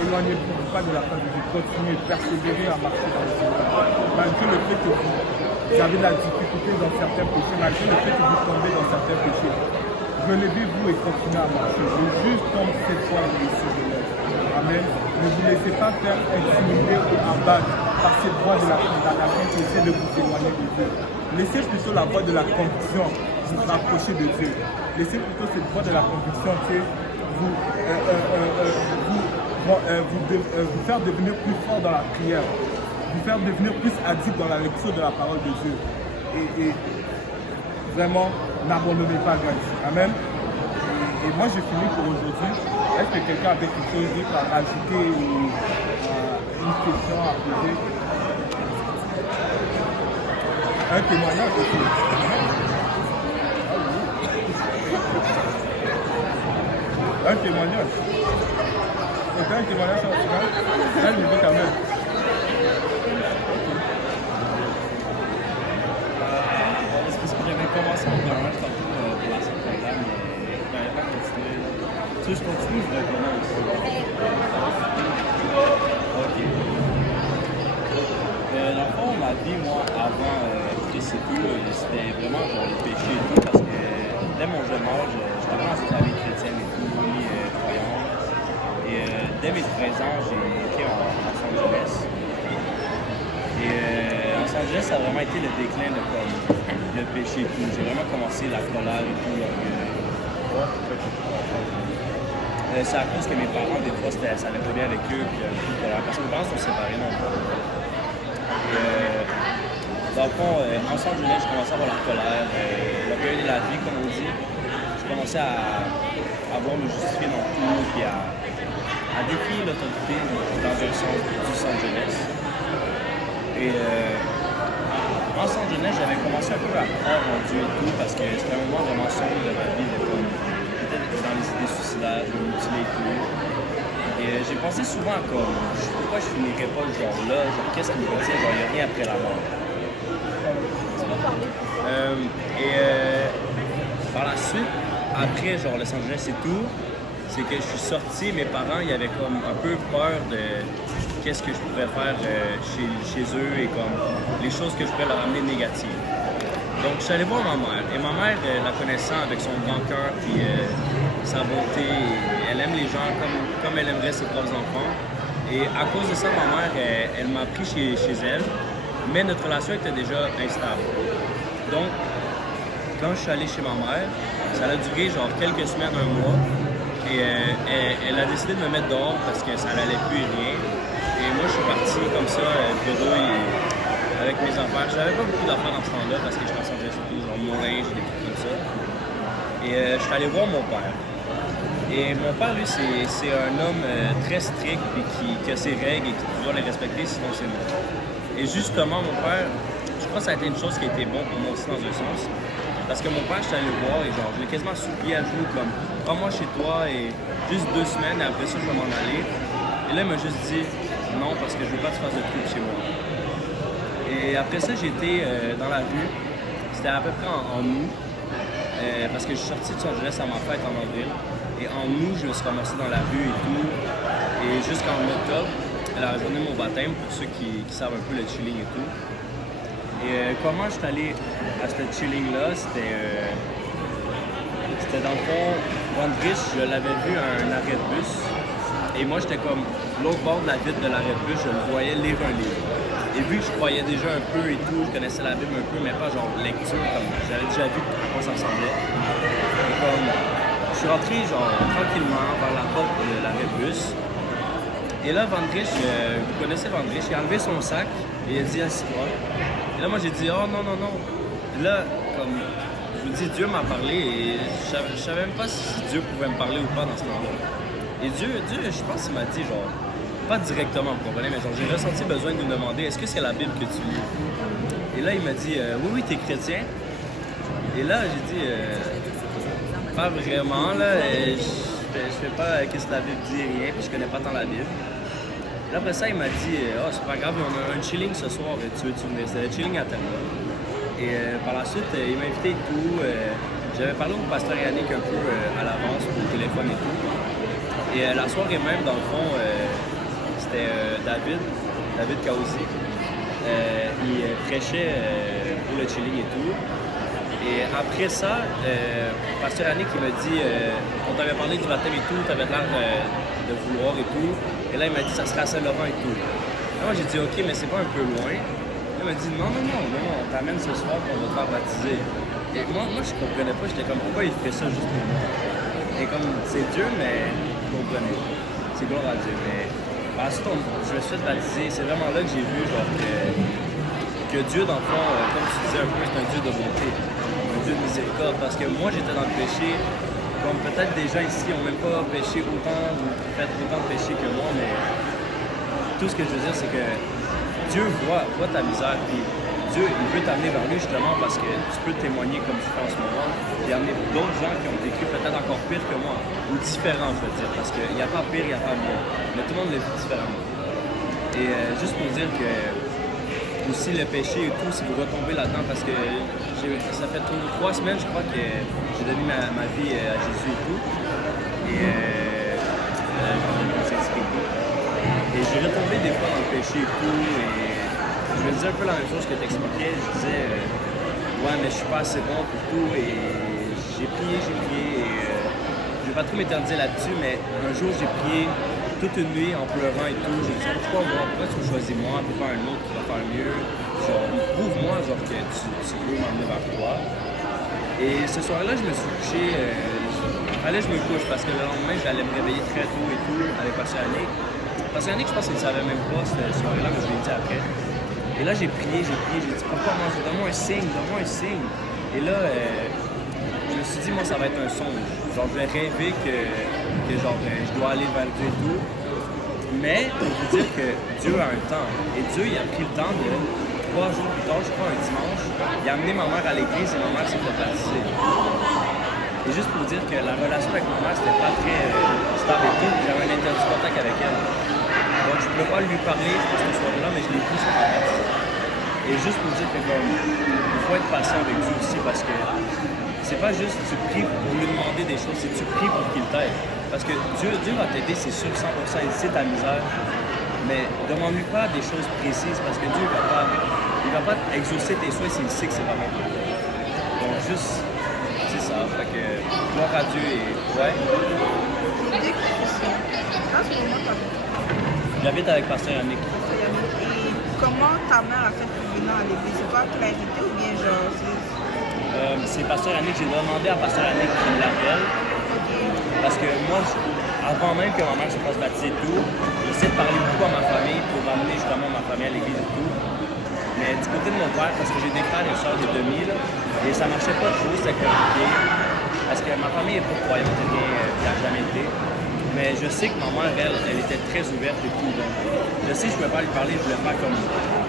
Éloignez-vous pas de la foi de Dieu. Continuez, persévérez à marcher dans le Seigneur. Malgré le fait que vous avez de la difficulté dans certains péchés, malgré le fait que vous tombez dans certains péchés, relevez-vous et continuez à marcher. Le juge tombe cette fois ici de l'œuvre. Amen. Ne vous laissez pas faire intimider ou abattre par cette voie de la condamnation qui essaie de vous éloigner de Dieu. Laissez plutôt la voie de la conviction vous rapprocher de Dieu. Laissez plutôt cette voie de la conviction que vous faire devenir plus fort dans la prière, vous faire devenir plus addict dans la lecture de la parole de Dieu. Et vraiment, n'abandonnez pas, guys. Amen. Et moi, j'ai fini pour aujourd'hui. Est-ce que quelqu'un avait quelque chose d'autre à rajouter ou une question à poser? Un témoignage aussi. Un témoignage. Et un témoignage sur la ça, je dis quand même. C'est parce que j'avais commencé en témoignage tantôt pour la secondaire, mais je n'avais pas continué. Tu veux que je continue, je recommence. Ok. Dans le fond, ma vie, moi, avant c'est tout, c'était vraiment genre les péchés et tout, parce que dès mon jeune âge, j'étais vraiment dans une famille chrétienne et tout, croyante. Et dès mes 13 ans, j'ai été en Los Angeles. Et Los Angeles, ça a vraiment été le déclin de le péché et tout. J'ai vraiment commencé la colère et tout. C'est à cause que mes parents, des fois, ça allait pas bien avec eux, puis parce que mes parents sont séparés non pas. Dans le fond, en Los Angeles, je commençais à avoir la colère, la période de la vie, comme on dit. Je commençais à vouloir me justifier dans tout, puis à défier l'autorité dans un sens du Los Angeles. Et en Los Angeles, j'avais commencé un peu à croire en Dieu et tout, parce que c'était un moment vraiment sombre de ma vie, j'étais dans les idées suicidaires, je me mutilais et tout. Et j'ai pensé souvent comme, pourquoi je finirais pas genre là, genre qu'est-ce qui me retient, genre il n'y a rien après la mort. Par la suite, après genre Los Angeles et tout, c'est que je suis sorti, mes parents ils avaient comme un peu peur de qu'est-ce que je pourrais faire chez eux et comme les choses que je pourrais leur amener négatives. Donc je suis allé voir ma mère et ma mère la connaissant avec son grand cœur puis sa bonté, elle aime les gens comme elle aimerait ses propres enfants. Et à cause de ça, ma mère, elle m'a pris chez elle, mais notre relation était déjà instable. Donc, quand je suis allé chez ma mère, ça a duré genre quelques semaines, un mois, et elle a décidé de me mettre dehors parce que ça n'allait plus et rien. Et moi, je suis parti comme ça, bredouille, avec mes affaires. Je n'avais pas beaucoup d'affaires dans ce temps-là parce que je ressemblais surtout genre mon linge, des trucs comme ça. Et je suis allé voir mon père. Et mon père, lui, c'est un homme très strict et qui a ses règles et qui doit les respecter, sinon c'est non. Et justement, mon père, je crois que ça a été une chose qui a été bon pour moi aussi dans un sens. Parce que mon père, je suis allé le voir et genre, je l'ai quasiment supplié à genoux comme « Prends-moi chez toi et juste 2 semaines et après ça, je vais m'en aller. » Et là, il m'a juste dit « Non, parce que je veux pas que tu fasses de trucs chez moi. » Et après ça, j'étais dans la rue. C'était à peu près en août. Parce que je suis sorti de Los Angeles à ma fête en avril. Et en août, je me suis ramassé dans la rue et tout. Et jusqu'en octobre, la journée de mon baptême, pour ceux qui savent un peu le chilling et tout. Et comment je suis allé à ce chilling-là, c'était c'était dans le fond, Vandrich, je l'avais vu à un arrêt de bus. Et moi, j'étais comme l'autre bord de la vitre de l'arrêt de bus, je le voyais lire un livre. Et vu que je croyais déjà un peu et tout, je connaissais la Bible un peu, mais pas genre lecture, comme j'avais déjà vu à quoi ça ressemblait. Et comme, je suis rentré genre tranquillement vers la porte de l'arrêt de bus. Et là, Vandrich, vous connaissez Vandrich, il a enlevé son sac et il a dit assis-toi. Et là, moi, j'ai dit oh non, non, non. Et là, comme, je vous dis, Dieu m'a parlé et je savais même pas si Dieu pouvait me parler ou pas dans ce moment-là. Et Dieu, je pense qu'il m'a dit, genre, pas directement, vous comprenez, mais genre, j'ai ressenti besoin de lui demander est-ce que c'est la Bible que tu lis? Et là, il m'a dit oui, oui, t'es chrétien. Et là, j'ai dit pas vraiment, là, je fais pas qu'est-ce que la Bible dit, rien, puis je connais pas tant la Bible. Là, après ça, il m'a dit oh, c'est pas grave, on a un chilling ce soir, tu veux-tu venir? C'était un chilling à Terre. Et par la suite, il m'a invité et tout. J'avais parlé au pasteur Yannick un peu à l'avance au téléphone et tout. Et la soirée même, dans le fond, c'était David Kaouzi. Il prêchait pour le chilling et tout. Et après ça, pasteur Yannick, il m'a dit on t'avait parlé du baptême et tout, t'avais l'air de vouloir et tout. Et là, il m'a dit ça sera à Saint-Laurent et tout. Et moi, j'ai dit ok, mais c'est pas un peu loin. Il m'a dit non, on t'amène ce soir et on va te faire baptiser. Et moi, je comprenais pas, j'étais comme pourquoi il ferait ça juste pour moi. Et comme c'est Dieu, mais vous comprenez. C'est gloire à Dieu. Mais par la suite, je me suis fait baptiser. C'est vraiment là que j'ai vu genre, que Dieu, dans le fond, comme tu disais un peu, c'est un Dieu de bonté, un Dieu de miséricorde. Parce que moi, j'étais dans le péché. Comme peut-être des gens ici n'ont même pas péché autant ou fait autant de péché que moi, mais tout ce que je veux dire, c'est que Dieu voit ta misère, puis Dieu, il veut t'amener vers lui justement parce que tu peux témoigner comme tu fais en ce moment, et amener d'autres gens qui ont vécu peut-être encore pire que moi, ou différents, je veux dire, parce qu'il n'y a pas pire, il n'y a pas mieux, mais tout le monde le vit différemment. Et juste pour dire que aussi le péché et tout, si vous retombez là-dedans, parce que ça fait 3 semaines, je crois, que j'ai donné ma vie à Jésus et tout, et et j'ai retombé des fois dans le péché et tout, et je me disais un peu la même chose que tu expliquais. Je disais, ouais, mais je suis pas assez bon pour tout, et j'ai prié, et je vais pas trop m'éterniser là-dessus, mais un jour j'ai prié toute une nuit en pleurant et tout. J'ai dit, pourquoi tu me choisis moi, pourquoi un autre qui va faire mieux? Genre, prouve-moi genre, que tu veux m'emmener vers toi. Et ce soir-là, je me suis couché. Fallait que je me couche parce que le lendemain, j'allais me réveiller très tôt et tout avec Pasteur Yannick. Pasteur Yannick, je pense qu'il ne savait même pas cette soirée-là, mais je l'ai dit après. Et là, j'ai prié, j'ai dit, pourquoi manger? Donne-moi un signe, Et là, je me suis dit, moi, ça va être un songe. Genre, je vais rêver que genre, je dois aller vers Dieu et tout. Mais, je veux dire que Dieu a un temps. Et Dieu, il a pris le temps de 3 jours plus tard, je crois, un dimanche, il a amené ma mère à l'église et ma mère s'est fait baptiser. Et juste pour dire que la relation avec ma mère, c'était pas très stable et tout, j'avais un interdit de contact avec elle. Donc, je ne pouvais pas lui parler ce soir-là, mais je l'ai pris sur ma baptisée. Et juste pour dire que comme, il faut être patient avec Dieu aussi parce que c'est pas juste tu pries pour lui demander des choses, c'est tu pries pour qu'il t'aide. Parce que Dieu va t'aider, c'est sûr, 100%, il sait ta misère. Mais demande-lui pas des choses précises parce que Dieu il va pas exaucer tes souhaits s'il sait que c'est pas bon. Donc juste, c'est ça. Fait que gloire à Dieu et ouais. J'ai deux questions. En ce moment, J'habite avec Pasteur Yannick. et comment ta mère a fait pour venir à l'église? C'est toi qui l'as invité ou bien genre c'est Pasteur Yannick, j'ai demandé à Pasteur Yannick qu'il l'appelle. Parce que moi, avant même que ma mère se fasse baptiser et tout, j'essaie de parler beaucoup à ma famille pour amener justement ma famille à l'église et tout. Mais du côté de mon père, parce que j'ai des frères et des sœurs de demi, là, et ça marchait pas trop, c'était compliqué. Parce que ma famille n'est pas croyante, elle n'a jamais été. Mais je sais que ma mère, elle était très ouverte et tout. Donc, je sais que je ne pouvais pas lui parler, je voulais pas comme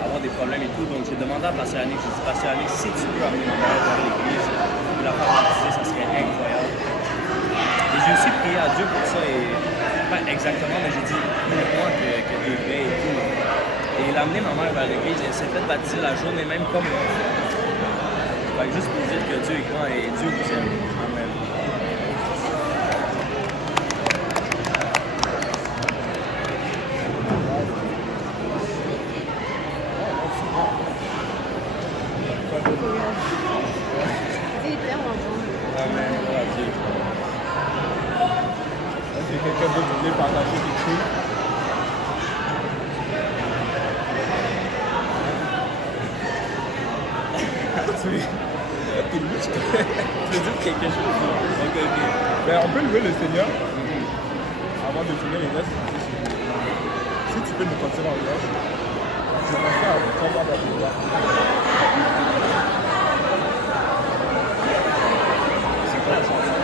avoir des problèmes et tout. Donc, j'ai demandé à Pasteur Yannick, j'ai dit, Pasteur Yannick, si tu peux amener ma mère vers l'église, et la faire baptiser, ça serait incroyable. Et j'ai aussi prié à Dieu pour ça, et pas exactement, mais j'ai dit, dis-moi que tu es vrai et tout. Et il a amené ma mère vers l'église, et elle s'est fait baptiser la journée même comme moi. Fait que juste pour dire que Dieu est grand et Dieu vous aime. Amen. C'est hyper important. Amen. Gloire à Dieu. Tu veux dire quelque chose? Ok. Ben, on peut lever le Seigneur. Avant de finir, il reste. Si tu peux nous continuer en louange, je pense à savoir la prière. C'est quoi la chanson?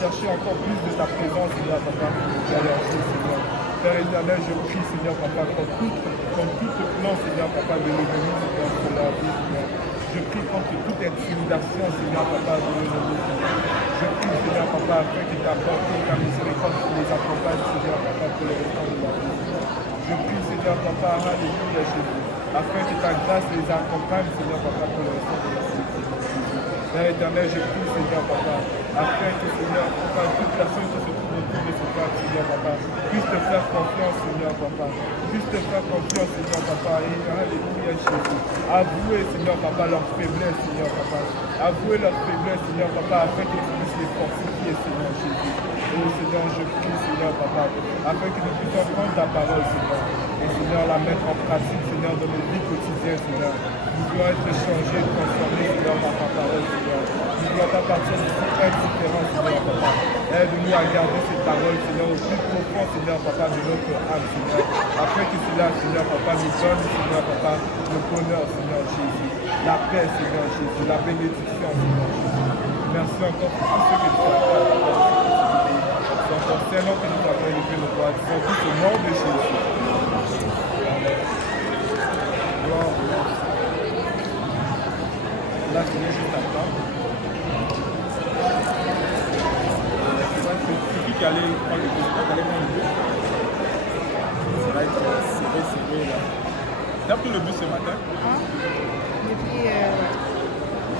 Chercher encore plus de ta présence, Seigneur, papa, dans leur vie, Seigneur. Père éternel, je prie, Seigneur Papa, contre tout plan, Seigneur Papa, de l'ennemi, Seigneur, sur leur vie, Seigneur. Je prie contre toute intimidation, Seigneur Papa, de l'ennemi, Seigneur. Je prie, Seigneur Papa, afin que ta bonté et ta miséricorde les accompagnent, Seigneur Papa, pour le restant de leur vie. Je prie, Seigneur Papa, alléluia, Jésus, afin que ta grâce les accompagne, Seigneur Papa, pour le restant de leur vie. Père éternel, je prie, Seigneur Papa, afin que, Seigneur Papa, toute personne qui se trouve autour de ce cadre, Seigneur Papa, puisse te faire confiance, Seigneur Papa, puisse te faire confiance, Seigneur Papa, et alléluia, Jésus. Avouez, Seigneur Papa, leur faiblesse, Seigneur Papa. Avouez leur faiblesse, Seigneur Papa, afin que tu puisses les fortifier, Seigneur Jésus. Oh Seigneur, je prie, Seigneur Papa, afin que nous puissions prendre ta parole, Seigneur, et Seigneur, la mettre en pratique, Seigneur, dans nos vies quotidiennes, Seigneur. Nous devons être changés, transformés, Seigneur, par ta parole, Seigneur. Nous ne devons pas partir de tout indifférent, Seigneur Papa. Aide-nous à garder cette parole, Seigneur, au plus profond, Seigneur Papa, de notre âme, Seigneur. Afin que cela, Seigneur Papa, nous donne, Seigneur Papa, le bonheur, Seigneur Jésus. La paix, Seigneur Jésus. La bénédiction, Seigneur Jésus. Merci encore pour tout ce que tu as fait. C'est encore tellement que nous avons élevé le roi. C'est tout au nom de Jésus. Amen. Gloire. Là, c'est juste à temps. C'est qui allait prendre le bus? Allez prendre le bus. Ça va être serré là. Tu as pris le bus ce matin? Hein? Depuis, ouais.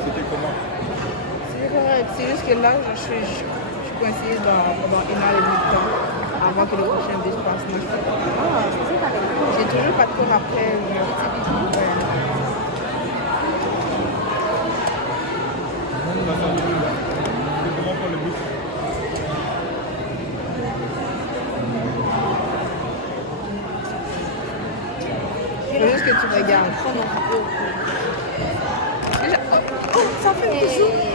C'était comment? C'est correct. C'est juste que là, je suis coincée pendant 1 heure et demie de temps avant que le prochain bus passe. Moi, je peux pas. Ah, c'est ça, t'avais pas. J'ai toujours pas de cours après. Ouais. On va s'enlever là. C'est comment pour le bus? Je veux juste que tu regardes. Oh, ça fait un bisou.